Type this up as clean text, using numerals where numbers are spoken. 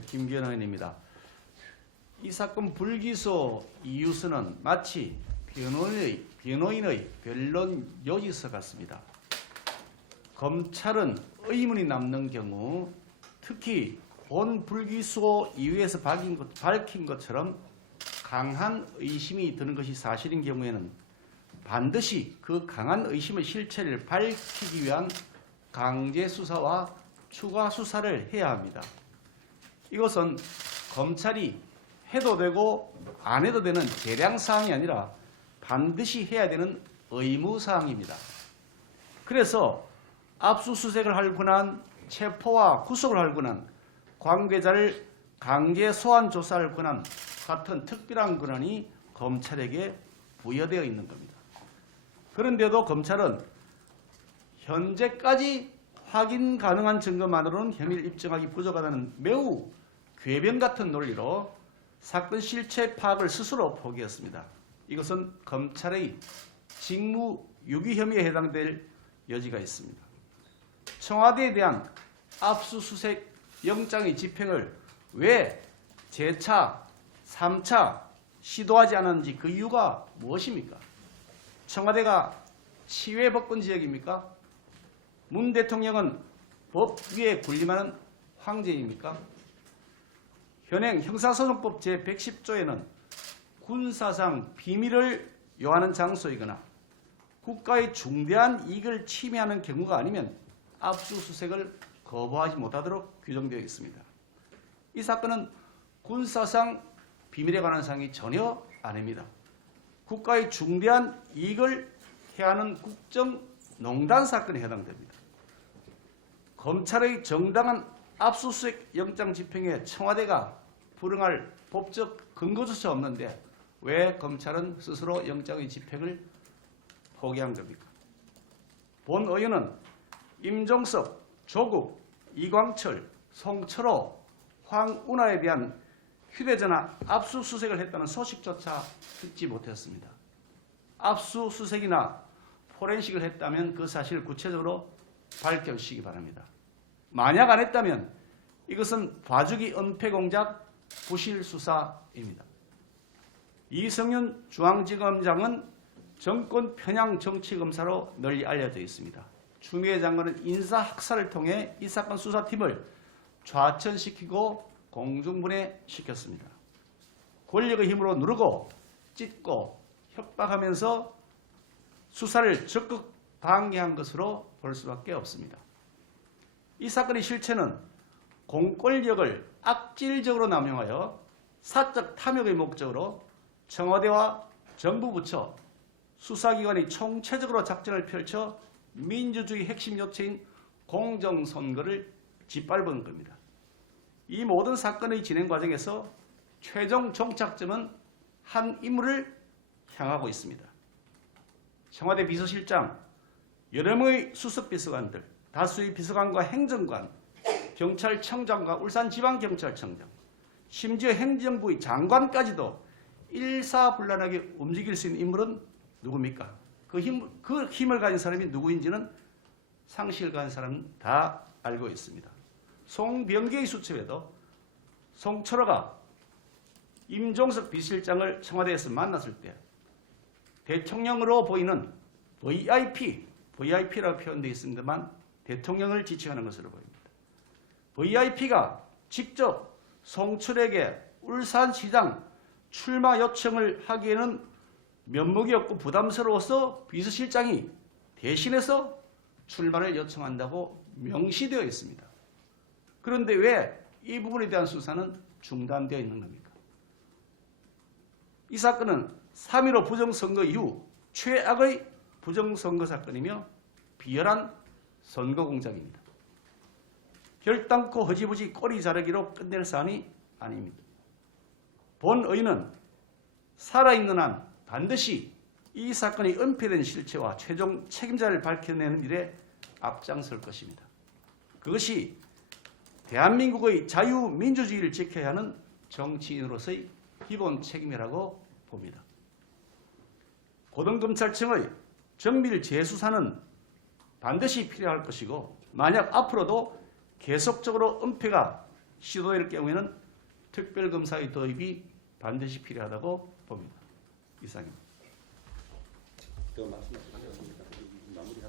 김견환입니다. 이 사건 불기소 이유서는 마치 변호인의 변론 요지서 같습니다. 검찰은 의문이 남는 경우, 특히 본 불기소 이유에서 밝힌 것처럼 강한 의심이 드는 것이 사실인 경우에는 반드시 그 강한 의심의 실체를 밝히기 위한 강제 수사와 추가 수사를 해야 합니다. 이것은 검찰이 해도 되고 안 해도 되는 재량사항이 아니라 반드시 해야 되는 의무사항입니다. 그래서 압수수색을 할 권한, 체포와 구속을 할 권한, 관계자를 강제 소환 조사할 권한 같은 특별한 권한이 검찰에게 부여되어 있는 겁니다. 그런데도 검찰은 현재까지 확인 가능한 증거만으로는 혐의를 입증하기 부족하다는 매우 궤변 같은 논리로 사건 실체 파악을 스스로 포기했습니다. 이것은 검찰의 직무유기 혐의에 해당될 여지가 있습니다. 청와대에 대한 압수수색 영장의 집행을 왜 재차, 3차 시도하지 않았는지 그 이유가 무엇입니까? 청와대가 치외법권 지역입니까? 문 대통령은 법 위에 군림하는 황제입니까? 현행 형사소송법 제110조에는 군사상 비밀을 요하는 장소이거나 국가의 중대한 이익을 침해하는 경우가 아니면 압수수색을 거부하지 못하도록 규정되어 있습니다. 이 사건은 군사상 비밀에 관한 사항이 전혀 아닙니다. 국가의 중대한 이익을 해하는 국정농단 사건에 해당됩니다. 검찰의 정당한 압수수색 영장 집행에 청와대가 불응할 법적 근거조차 없는데 왜 검찰은 스스로 영장의 집행을 포기한 겁니까? 본 의원은 임종석, 조국, 이광철, 송철호, 황운하에 대한 휴대전화 압수수색을 했다는 소식조차 듣지 못했습니다. 압수수색이나 포렌식을 했다면 그 사실을 구체적으로 밝혀주시기 바랍니다. 만약 안 했다면 이것은 봐주기 은폐공작 부실수사입니다. 이성윤 중앙지검장은 정권 편향 정치검사로 널리 알려져 있습니다. 추미애 장관은 인사학살을 통해 이 사건 수사팀을 좌천시키고 공중분해시켰습니다. 권력의 힘으로 누르고 찢고 협박하면서 수사를 적극 방해한 것으로 볼 수밖에 없습니다. 이 사건의 실체는 공권력을 악질적으로 남용하여 사적 탐욕의 목적으로 청와대와 정부 부처, 수사기관이 총체적으로 작전을 펼쳐 민주주의 핵심 요체인 공정선거를 짓밟은 겁니다. 이 모든 사건의 진행 과정에서 최종 종착점은 한 인물을 향하고 있습니다. 청와대 비서실장, 여러 명의 수석비서관들, 다수의 비서관과 행정관, 경찰청장과 울산지방경찰청장, 심지어 행정부의 장관까지도 일사불란하게 움직일 수 있는 인물은 누굽니까? 그 힘을 가진 사람이 누구인지는 상식을 가진 사람은 다 알고 있습니다. 송병기의 수첩에도 송철호가 임종석 비서실장을 청와대에서 만났을 때 대통령으로 보이는 VIP라고 표현되어 있습니다만 대통령을 지칭하는 것으로 보입니다. VIP가 직접 송철호에게 울산시장 출마 요청을 하기에는 면목이 없고 부담스러워서 비서실장이 대신해서 출마를 요청한다고 명시되어 있습니다. 그런데 왜 이 부분에 대한 수사는 중단되어 있는 겁니까? 이 사건은 3.15 부정선거 이후 최악의 부정선거 사건이며 비열한 선거공작입니다. 결단코 허지부지 꼬리 자르기로 끝낼 사안이 아닙니다. 본 의원은 살아있는 한 반드시 이 사건이 은폐된 실체와 최종 책임자를 밝혀내는 일에 앞장설 것입니다. 그것이 대한민국의 자유민주주의를 지켜야 하는 정치인으로서의 기본 책임이라고 봅니다. 고등검찰청의 정밀 재수사는 반드시 필요할 것이고 만약 앞으로도 계속적으로 은폐가 시도일 경우에는 특별검사의 도입이 반드시 필요하다고 봅니다. 이상입니다. 더 말씀하시겠습니다.